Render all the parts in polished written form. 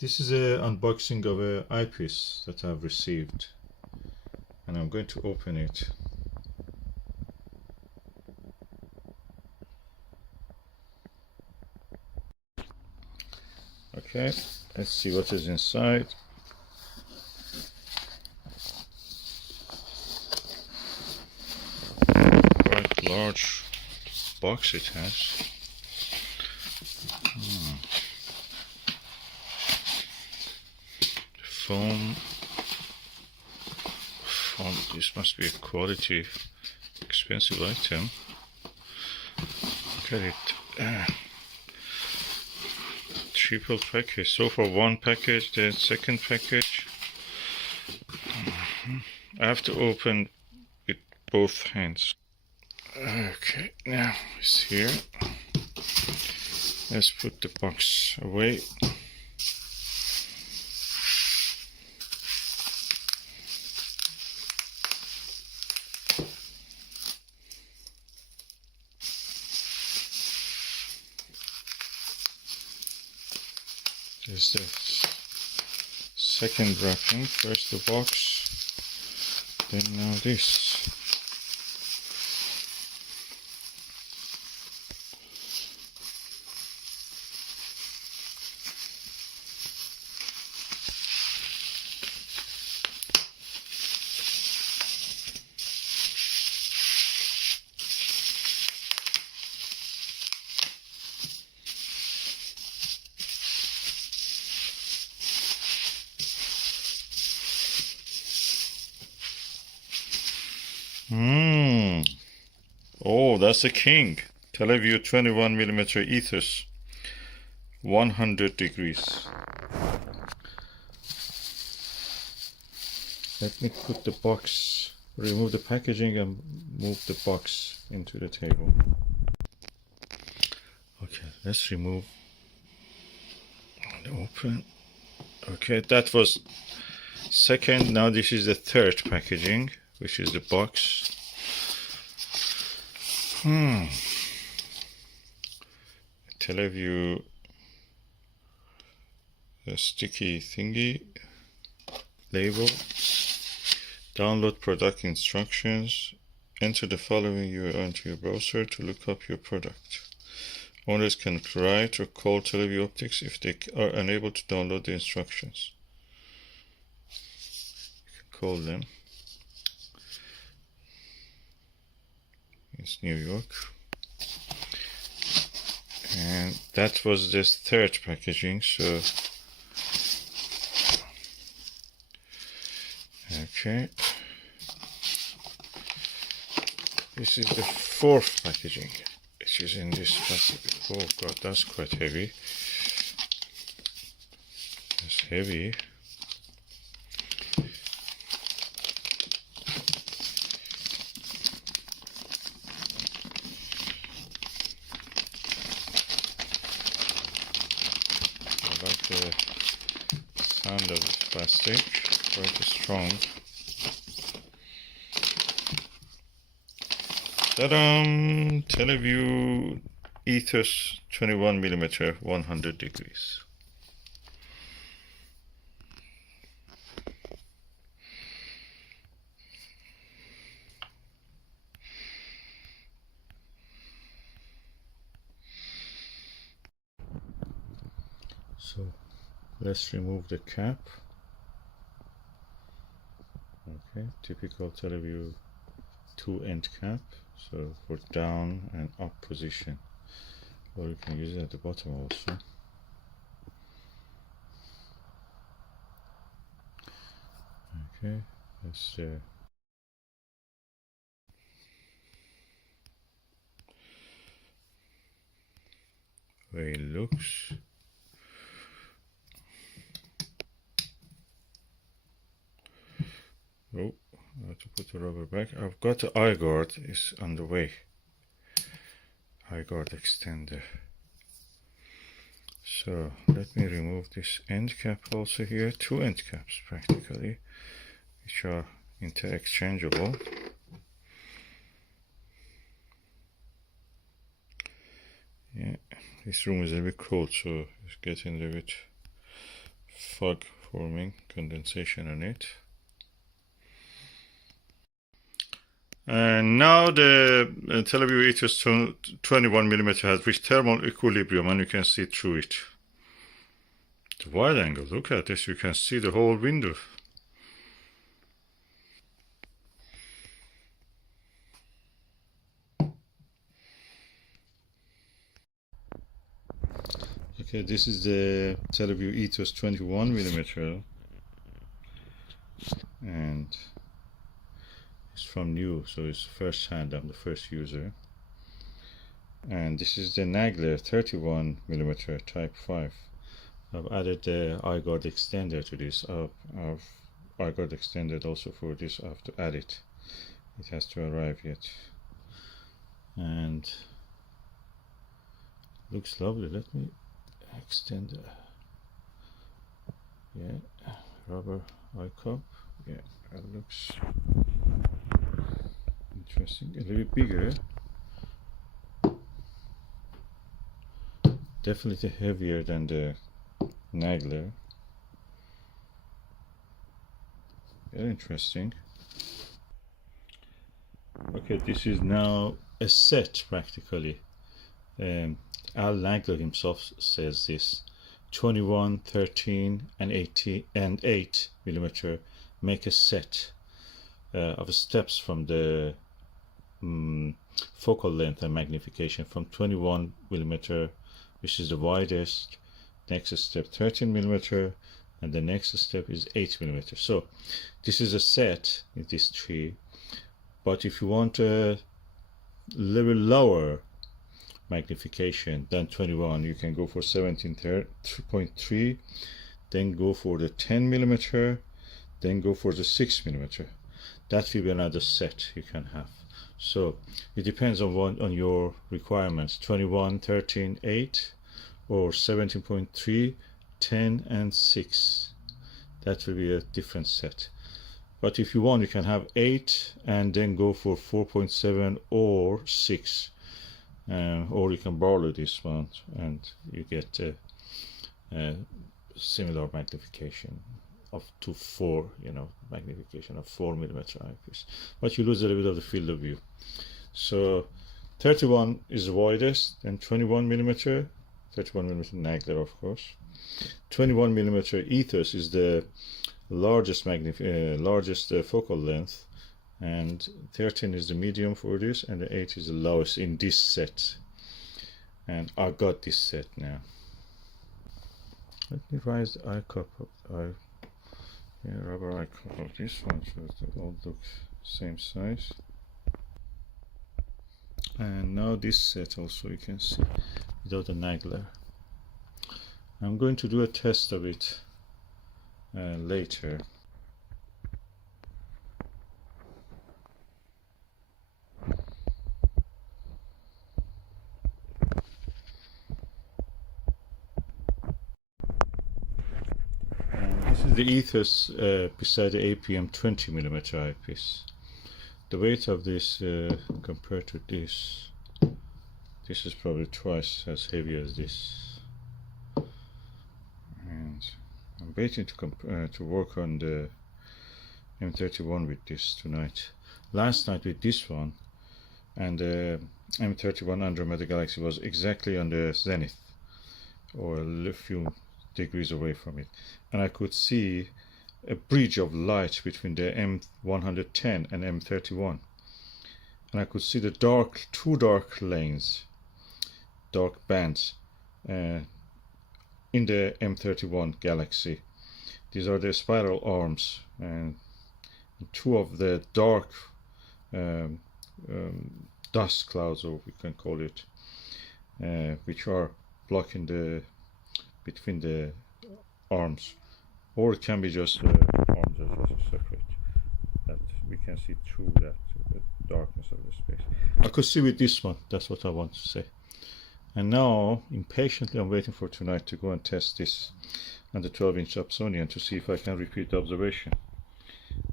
This is an unboxing of an eyepiece that I've received, and I'm going to open it. Okay, let's see what is inside. Quite large box it has. Foam. This must be a quality, expensive item. Look at it. Triple package. So for one package, the second package. I have to open with both hands. Okay, now it's here. Let's put the box away. There's the second wrapping. First the box, then now this. Oh, that's a king. Televue 21mm Ethos. 100 degrees. Let me put the box, remove the packaging and move the box into the table. Okay, let's remove and open. Okay, that was second. Now this is the third packaging, which is the box. Televue, the sticky thingy, label, download product instructions, enter the following URL into your browser to look up your product. Owners can write or call Televue Optics if they are unable to download the instructions. You can call them. It's New York. And that was this third packaging, so okay. This is the fourth packaging, which is in this plastic. Oh god, that's quite heavy. That's heavy. I like the sound of this plastic, quite strong. Ta-da! Televue Ethos 21mm 100 degrees. So let's remove the cap. Okay, typical Televue 2-end cap. So for down and up position, or you can use it at the bottom also. Okay, that's the way it looks. Oh, I have to put the rubber back. I've got the Eyeguard is on the way. Eyeguard extender. So let me remove this end cap also here. Two end caps practically, which are interchangeable. Yeah, this room is a bit cold, so it's getting a bit fog forming, condensation on it. And now the Televue Ethos 21mm has reached thermal equilibrium, and you can see through it. The wide angle, look at this, you can see the whole window. Okay, this is the Televue Ethos 21mm, and it's from new, so it's first hand, I'm the first user. And this is the Nagler 31mm type 5. I've added the Eyeguard extender to this. I've Eyeguard extended also for this. I have to add it. It has to arrive yet. And looks lovely. Let me extend the rubber eye cup. Yeah, that looks interesting. A little bit bigger. Definitely heavier than the Nagler. Very interesting. Okay, this is now a set practically. Al Nagler himself says this: 21, 13, and 18 and 8mm make a set of steps from the focal length and magnification from 21mm, which is the widest. Next step 13mm, and the next step is 8mm. So this is a set in this tree, but if you want a little lower magnification than 21, you can go for 17.3, then go for the 10mm, then go for the 6mm. That will be another set you can have. So it depends on your requirements: 21, 13, 8, or 17.3, 10, and 6. That will be a different set. But if you want, you can have 8 and then go for 4.7 or 6. Or you can borrow this one and you get a similar magnification of to 4, magnification of 4mm eyepiece. But you lose a little bit of the field of view. So 31 is the widest, and 21mm, 31mm Nagler, of course. 21mm Ethos is the largest focal length, and 13 is the medium for this, and the 8 is the lowest in this set. And I got this set now. Let me raise the eye cup up. Rubber eye cup of this one, so they all look same size. And now this set also you can see without the Nagler. I'm going to do a test of it later. This is the Ethos beside the APM 20mm eyepiece. The weight of this compared to this is probably twice as heavy as this. And I'm waiting to work on the M31 with this tonight. Last night with this one, and the M31 Andromeda Galaxy was exactly on the zenith, or a few degrees away from it, and I could see a bridge of light between the M110 and M31, and I could see the two dark lanes, dark bands in the M31 Galaxy. These are the spiral arms, and two of the dark dust clouds, or we can call it, which are blocking between the arms, or it can be just arms are just separate, that we can see through the darkness of the space. I could see with this one, that's what I want to say. And now impatiently I'm waiting for tonight to go and test this on the 12-inch Dobsonian to see if I can repeat the observation.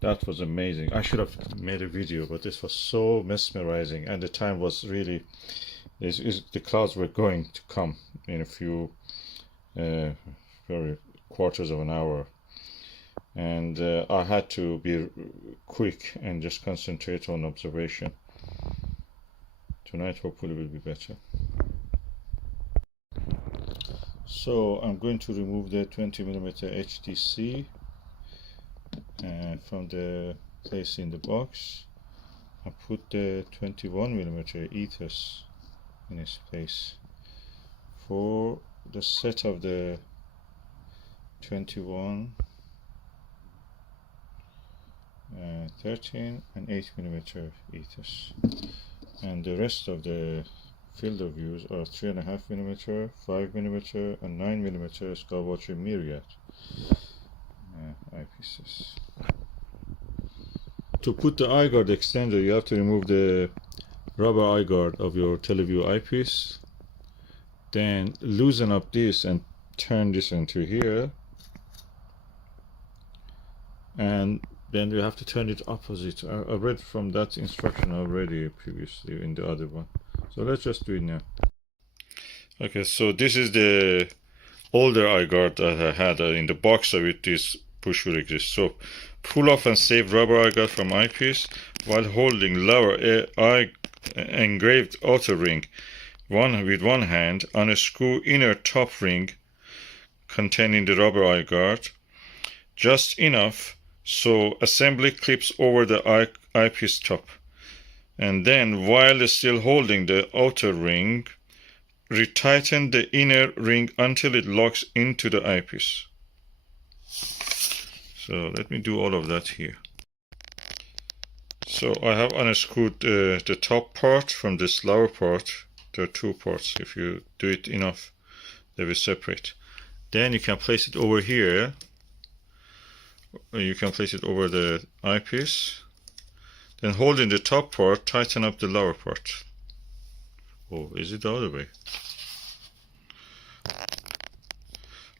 That was amazing. I should have made a video, but this was so mesmerizing, and the time was really the clouds were going to come in a few very quarters of an hour, and I had to be quick and just concentrate on observation. Tonight hopefully will be better. So I'm going to remove the 20mm HTC from the place in the box. I put the 21mm Ethos in its place. For the set of the 21, 13 and 8mm Ethos, and the rest of the field of views are 3.5mm, 5mm and 9mm Skywatcher Myriad eyepieces. To put the Eyeguard extender, you have to remove the rubber Eyeguard of your Televue eyepiece, then loosen up this and turn this into here, and then we have to turn it opposite. I read from that instruction already previously in the other one, so let's just do it now. Okay, so this is the older Eyeguard that I had in the box with this push will exist. So pull off and save rubber Eyeguard from eyepiece while holding lower engraved outer ring with one hand. Unscrew inner top ring containing the rubber Eyeguard just enough so assembly clips over the eyepiece top, and then while still holding the outer ring, retighten the inner ring until it locks into the eyepiece. So let me do all of that here. So I have unscrewed the top part from this lower part. There are two parts. If you do it enough, they will separate. Then you can place it over here. You can place it over the eyepiece. Then holding the top part, tighten up the lower part. Oh, is it the other way?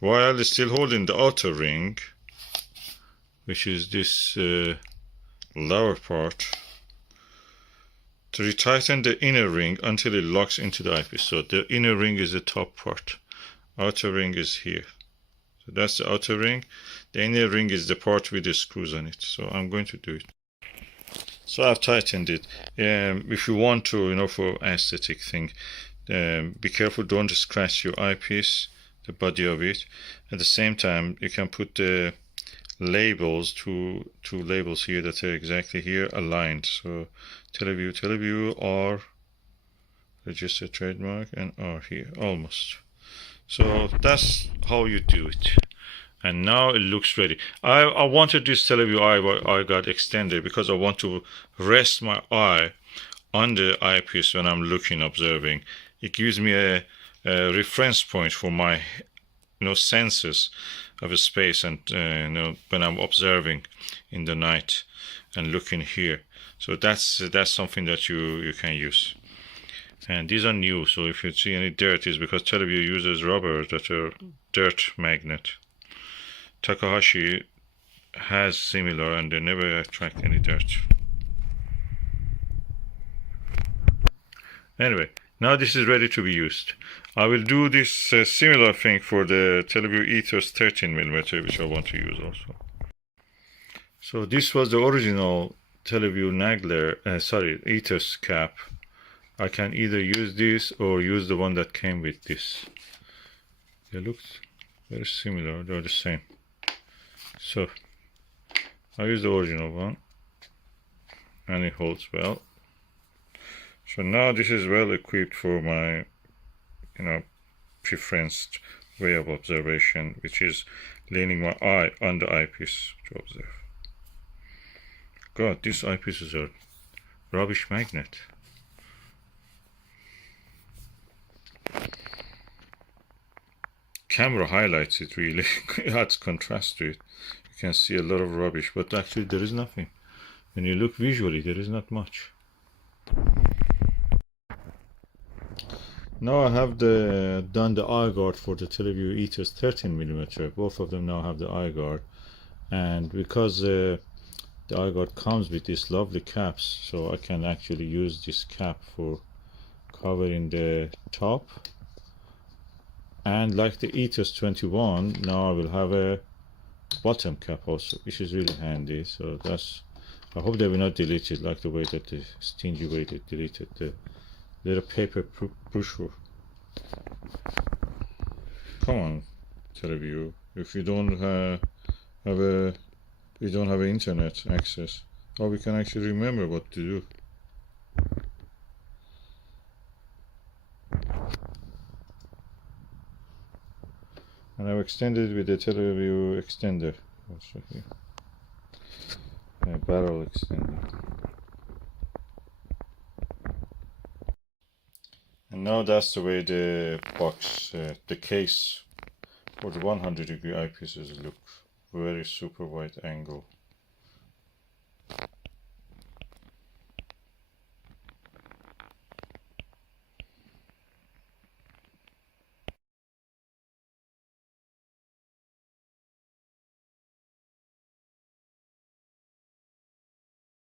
While still holding the outer ring, which is this lower part, to retighten the inner ring until it locks into the eyepiece. So the inner ring is the top part, outer ring is here. So that's the outer ring. The inner ring is the part with the screws on it. So I'm going to do it. So I've tightened it. If you want to, for aesthetic thing, be careful, don't scratch your eyepiece, the body of it. At the same time, you can put the labels, two labels here that are exactly here aligned. So Televue R, registered trademark, and R here almost. So that's how you do it. And now it looks ready. I wanted this Televue Eyeguard extender because I want to rest my eye on the eyepiece when I'm looking, observing. It gives me a reference point for my senses of a space, and when I'm observing in the night and looking here. So that's something that you can use. And these are new, so if you see any dirt, it's because Televue uses rubber that are dirt magnet. Takahashi has similar, and they never attract any dirt. Anyway, now this is ready to be used. I will do this similar thing for the Televue Ethos 13mm, which I want to use also. So this was the original Televue Nagler, Ethos cap. I can either use this or use the one that came with this. They look very similar, they're the same. So I use the original one, and it holds well. So now this is well equipped for my preferenced way of observation, which is leaning my eye on the eyepiece to observe. God, these eyepieces are rubbish magnet. Camera highlights it really, it adds contrast to it. You can see a lot of rubbish, but actually there is nothing. When you look visually, there is not much. Now I have done the Eyeguard for the Televue Ethos 13mm. Both of them now have the Eyeguard, and because the Eyeguard comes with these lovely caps, so I can actually use this cap for covering the top And like the Ethos 21, now I will have a bottom cap also, which is really handy. So that's, I hope they will not delete it like the way that the stingy way they deleted the little paper brochure. Come on, Televue. If you don't we don't have internet access, how we can actually remember what to do? And I've extended with the Televue extender also here. A barrel extender. And now that's the way the box, the case for the 100-degree eyepieces look. Very super wide angle.